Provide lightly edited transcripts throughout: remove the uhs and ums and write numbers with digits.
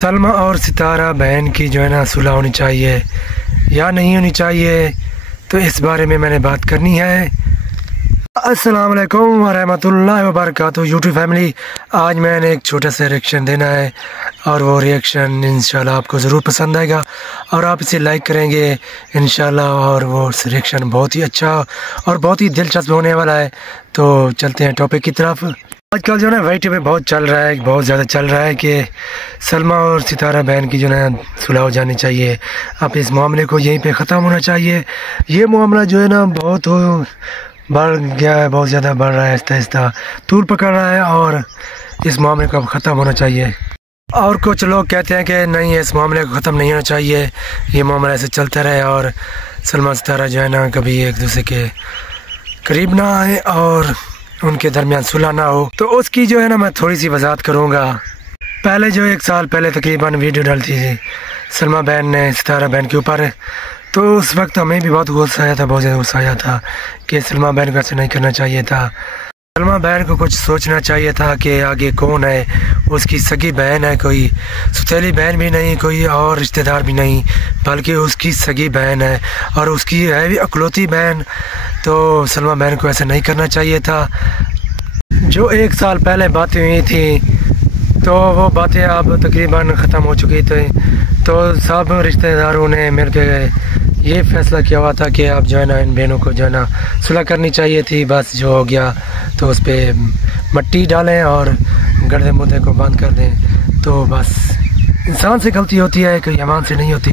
सलमा और सितारा बहन की जो है ना सुलह होनी चाहिए या नहीं होनी चाहिए, तो इस बारे में मैंने बात करनी है। अस्सलाम वालेकुम वरहमतुल्लाहि वबरकातुहू यूट्यूब फैमिली। आज मैंने एक छोटा सा रिएक्शन देना है और वो रिएक्शन इंशाल्लाह आपको ज़रूर पसंद आएगा और आप इसे लाइक करेंगे इंशाल्लाह, और वो रिएक्शन बहुत ही अच्छा और बहुत ही दिलचस्प होने वाला है। तो चलते हैं टॉपिक की तरफ। आजकल जो है ना वाईटी पे बहुत चल रहा है, बहुत ज़्यादा चल रहा है कि सलमा और सितारा बहन की जो है ना सुलह हो जानी चाहिए। अब इस मामले को यहीं पे ख़त्म होना चाहिए। ये मामला जो है ना बहुत बढ़ गया है, बहुत ज़्यादा बढ़ रहा है, आहिस्ता आहिस्ता तूल पकड़ रहा है और इस मामले को अब ख़त्म होना चाहिए। और कुछ लोग कहते हैं कि नहीं, इस मामले को ख़त्म नहीं होना चाहिए, ये मामला ऐसे चलता रहे और सलमा सितारा जो है ना कभी एक दूसरे के करीब ना आए और उनके दरमियान सुलह ना हो। तो उसकी जो है ना मैं थोड़ी सी वजाहत करूँगा। पहले जो 1 साल पहले तकरीबन वीडियो डालती थी सलमा बहन ने सितारा बहन के ऊपर, तो उस वक्त हमें भी बहुत गुस्सा आया था, बहुत ज़्यादा गुस्सा आया था कि सलमा बहन को ऐसे नहीं करना चाहिए था। सलमा बहन को कुछ सोचना चाहिए था कि आगे कौन है, उसकी सगी बहन है, कोई सौतेली बहन भी नहीं, कोई और रिश्तेदार भी नहीं, बल्कि उसकी सगी बहन है और उसकी है भी अकलौती बहन। तो सलमा बहन को ऐसा नहीं करना चाहिए था। जो 1 साल पहले बातें हुई थी तो वो बातें अब तकरीबन ख़त्म हो चुकी थी। तो सब रिश्तेदारों ने मिल के ये फ़ैसला किया हुआ था कि अब जो है ना इन बहनों को जो है ना सुलह करनी चाहिए थी। बस जो हो गया तो उस पर मट्टी डालें और गड्ढे मुद्दे को बंद कर दें। तो बस इंसान से गलती होती है, कोई ईमान से नहीं होती।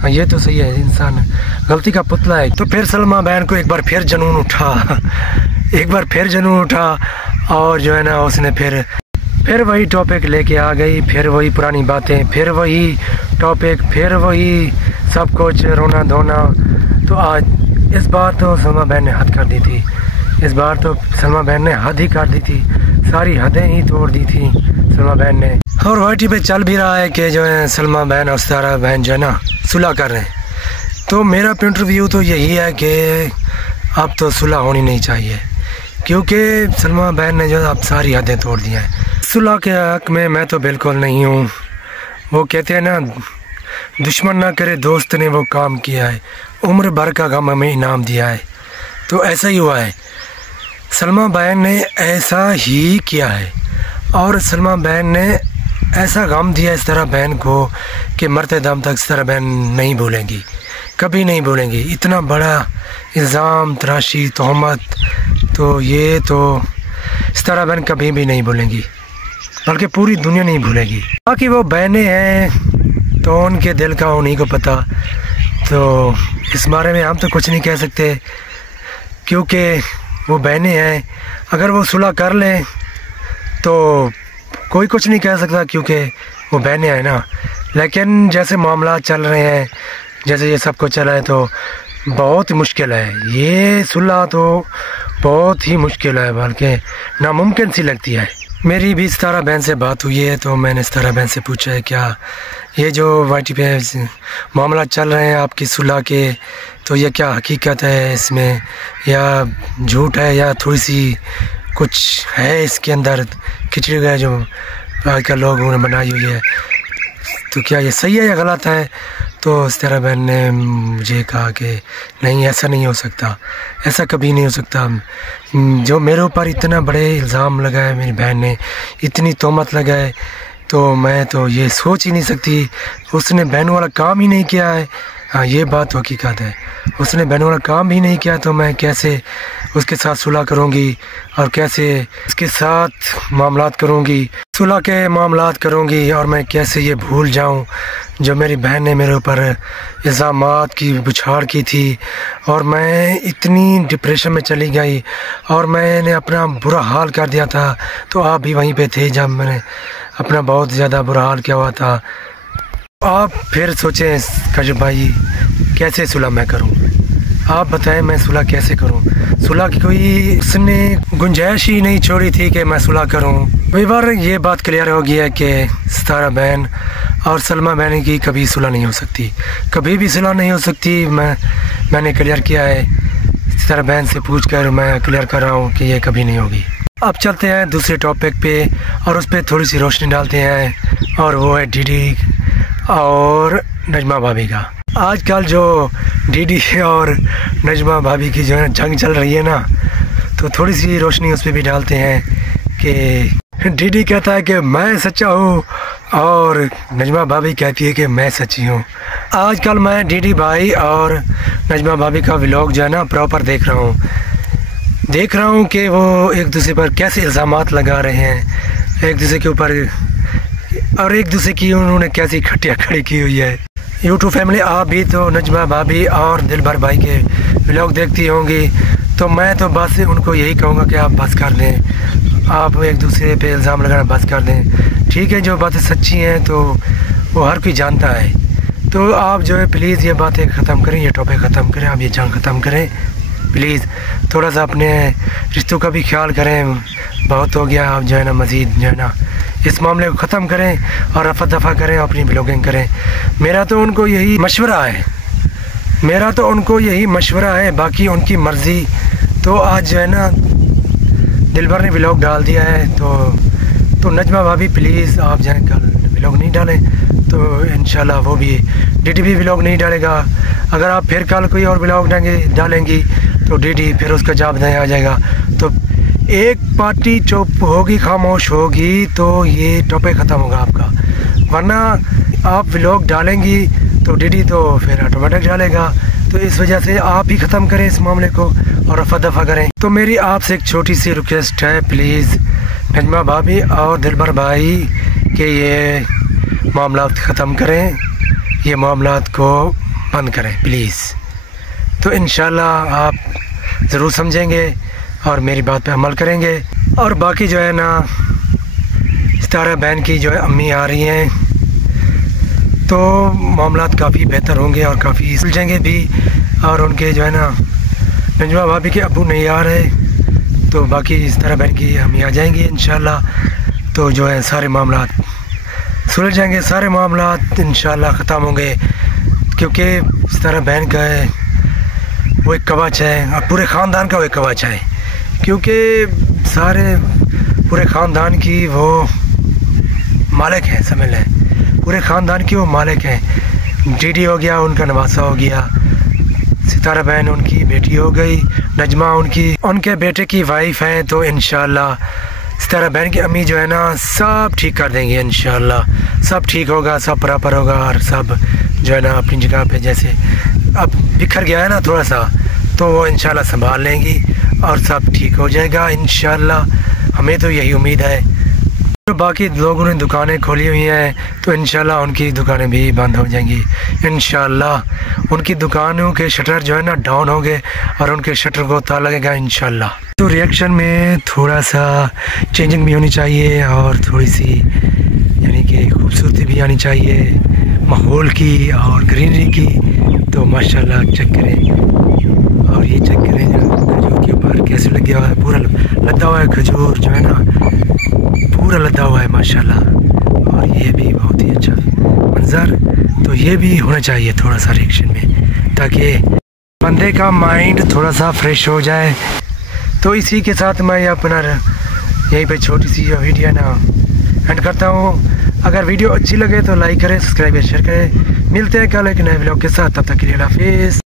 हाँ, ये तो सही है, इंसान गलती का पुतला है। तो फिर सलमा बहन को एक बार फिर जुनून उठा एक बार फिर जुनून उठा और जो है ना उसने फिर वही टॉपिक लेके आ गई, फिर वही पुरानी बातें, फिर वही टॉपिक, फिर वही सब कुछ रोना धोना। तो आज इस बार तो सलमा बहन ने हद कर दी थी, इस बार तो सलमा बहन ने हद ही कर दी थी, सारी हदें ही तोड़ दी थी सलमा बहन ने। और वाईटी पे चल भी रहा है कि जो है सलमा बहन और सितारा बहन जो है ना सुलह कर रहे हैं। तो मेरा पॉइंट ऑफ व्यू तो यही है कि अब तो सुलह होनी नहीं चाहिए, क्योंकि सलमा बहन ने जो अब सारी हदें तोड़ दी हैं। सुलह के हक़ में मैं तो बिल्कुल नहीं हूँ। वो कहते हैं ना, दुश्मन ना करे दोस्त ने वो काम किया है, उम्र भर का गम हमें इनाम दिया है। तो ऐसा ही हुआ है, सलमा बहन ने ऐसा ही किया है और सलमा बहन ने ऐसा गम दिया इस तरह बहन को कि मरते दम तक इस तरह बहन नहीं भूलेंगी, कभी नहीं भूलेंगी। इतना बड़ा इल्ज़ाम, तराशी, तोहमत, तो ये तो इस तरह बहन कभी भी नहीं भूलेंगी, बल्कि पूरी दुनिया नहीं भूलेगी। बाकी वो बहनें हैं तो उनके दिल का उन्हीं को पता। तो इस बारे में हम तो कुछ नहीं कह सकते, क्योंकि वो बहनें हैं। अगर वो सुलह कर लें तो कोई कुछ नहीं कह सकता, क्योंकि वो बहनें हैं ना। लेकिन जैसे मामला चल रहे हैं, जैसे ये सब कुछ चला है, तो बहुत मुश्किल है ये सुलह, तो बहुत ही मुश्किल है, बल्कि नामुमकिन सी लगती है। मेरी भी सितारा बहन से बात हुई है, तो मैंने सितारा बहन से पूछा है क्या ये जो वाईटी पे मामला चल रहे हैं आपकी सुलह के, तो ये क्या हकीकत है इसमें, या झूठ है, या थोड़ी सी कुछ है इसके अंदर खिचड़ी गया जो आजकल लोगों ने बनाई हुई है, तो क्या ये सही है या गलत है। तो सितारा बहन ने मुझे कहा कि नहीं, ऐसा नहीं हो सकता, ऐसा कभी नहीं हो सकता। जो मेरे ऊपर इतना बड़े इल्ज़ाम लगाए, मेरी बहन ने इतनी तोहमत लगाए, तो मैं तो ये सोच ही नहीं सकती। उसने बहनों वाला काम ही नहीं किया है। हाँ, ये बात तो हकीकत है, उसने बहनों वाला काम ही नहीं किया, तो मैं कैसे उसके साथ सुलह करूँगी और कैसे उसके साथ मामलात करूँगी, सुलह के मामलात करूँगी, और मैं कैसे ये भूल जाऊँ जो मेरी बहन ने मेरे ऊपर इल्ज़ामात की बुछाड़ की थी। और मैं इतनी डिप्रेशन में चली गई और मैंने अपना बुरा हाल कर दिया था। तो आप भी वहीं पे थे जब मैंने अपना बहुत ज़्यादा बुरा हाल किया हुआ था। आप फिर सोचें काशिफ भाई, कैसे सुलह मैं करूं, आप बताएं मैं सुलह कैसे करूं। सुलह की कोई उसने गुंजाइश ही नहीं छोड़ी थी कि मैं सुलह करूं। कई बार ये बात क्लियर हो गई है कि सितारा बहन और सलमा बहन की कभी सुलह नहीं हो सकती, कभी भी सुलह नहीं हो सकती। मैंने क्लियर किया है, सितारा बहन से पूछ कर मैं क्लियर कर रहा हूँ कि ये कभी नहीं होगी। अब चलते हैं दूसरे टॉपिक पे और उस पर थोड़ी सी रोशनी डालते हैं, और वो है डीडी और नजमा भाभी का। आजकल जो डीडी और नजमा भाभी की जो है जंग चल रही है ना, तो थोड़ी सी रोशनी उस पर भी डालते हैं कि डीडी कहता है कि मैं सच्चा हूँ और नजमा भाभी कहती है कि मैं सच्ची हूँ। आजकल मैं डीडी भाई और नजमा भाभी का व्लॉग जो है ना प्रॉपर देख रहा हूँ कि वो एक दूसरे पर कैसे इल्ज़ामात लगा रहे हैं, एक दूसरे के ऊपर, और एक दूसरे की उन्होंने कैसी खटिया खड़ी की हुई है। यूट्यूब फैमिली, आप भी तो नजमा भाभी और दिलबर भाई के व्लॉग देखती होंगी, तो मैं तो बस उनको यही कहूँगा कि आप बस कर दें, आप एक दूसरे पे इल्ज़ाम लगाना बस कर दें। ठीक है, जो बातें सच्ची हैं तो वो हर कोई जानता है, तो आप जो है प्लीज़ ये बातें ख़त्म करें, ये टॉपिक ख़त्म करें, आप ये जंग ख़त्म करें प्लीज़। थोड़ा सा अपने रिश्तों का भी ख्याल करें, बहुत हो गया। आप जो है ना मज़ीद जो है ना इस मामले को ख़त्म करें और रफ़ा दफ़ा करें, अपनी ब्लॉगिंग करें। मेरा तो उनको यही मशवरा है, बाकी उनकी मर्ज़ी। तो आज जो है ना दिलबर ने व्लॉग डाल दिया है, तो नजमा भाभी प्लीज़ आप जो है कल व्लॉग नहीं डालें, तो इंशाल्लाह वो भी डीडी भी व्लॉग नहीं डालेगा। अगर आप फिर कल कोई और व्लॉग डालेंगी तो डीडी फिर उसका जवाब नहीं आ जाएगा। तो एक पार्टी चुप होगी, खामोश होगी, तो ये टॉपिक ख़त्म होगा आपका। वरना आप व्लॉग डालेंगी तो डीडी तो फिर ऑटोमेटिक डालेगा। तो इस वजह से आप ही ख़त्म करें इस मामले को और रफ़ा दफ़ा करें। तो मेरी आपसे एक छोटी सी रिक्वेस्ट है, प्लीज़ नजमा भाभी और दिलबर भाई कि ये मामला ख़त्म करें, ये मामला को बंद करें प्लीज़। तो इंशाल्लाह आप ज़रूर समझेंगे और मेरी बात पे अमल करेंगे। और बाकी जो है ना सितारा बहन की जो है अम्मी आ रही हैं, तो मामलात काफ़ी बेहतर होंगे और काफ़ी सुलझेंगे भी। और उनके जो है ना नजमा भाभी के अब्बू नहीं आ रहे, तो बाकी सितारा बहन की अम्मी आ जाएंगी इंशाल्लाह। तो जो है सारे मामलात सुलझ जाएंगे, सारे मामलात इंशाल्लाह ख़त्म होंगे, क्योंकि सितारा बहन का है वो एक कवच है और पूरे ख़ानदान का वो एक कवच है, क्योंकि सारे पूरे ख़ानदान की वो मालिक है, समझ लें, पूरे ख़ानदान की वो मालिक हैं। डीडी हो गया, उनका नवासा हो गया, सितारा बहन उनकी बेटी हो गई, नजमा उनके बेटे की वाइफ हैं। तो इंशाल्लाह सितारा बहन की अम्मी जो है ना सब ठीक कर देंगे इंशाल्लाह, सब ठीक होगा, सब बराबर होगा और सब जो है ना अपनी जगह पे, जैसे अब बिखर गया है ना थोड़ा सा, तो वो इंशाल्लाह संभाल लेंगी और सब ठीक हो जाएगा इंशाल्लाह। हमें तो यही उम्मीद है। तो बाकी लोगों ने दुकानें खोली हुई हैं, तो इंशाल्लाह उनकी दुकानें भी बंद हो जाएंगी इंशाल्लाह। उनकी दुकानों के शटर जो है ना डाउन हो गए और उनके शटर को ताला लगेगा इंशाल्लाह। तो रिएक्शन में थोड़ा सा चेंजिंग भी होनी चाहिए और थोड़ी सी यानी कि खूबसूरती भी आनी चाहिए माहौल की और ग्रीनरी की। तो माशाल्लाह चेक करें, और ये चेक करें खजूर के ऊपर कैसे लगा हुआ है, पूरा लदा हुआ है खजूर जो है ना, पूरा लदा हुआ है माशाल्लाह। और ये भी बहुत ही अच्छा मंजर, तो ये भी होना चाहिए थोड़ा सा रिएक्शन में, ताकि बंदे का माइंड थोड़ा सा फ्रेश हो जाए। तो इसी के साथ मैं अपना यहीं पे छोटी सी वीडियो ना एंड करता हूँ। अगर वीडियो अच्छी लगे तो लाइक करें, सब्सक्राइब और शेयर करें। मिलते हैं कल एक नए व्लॉग के साथ, तब तक के लिए हाफिज़।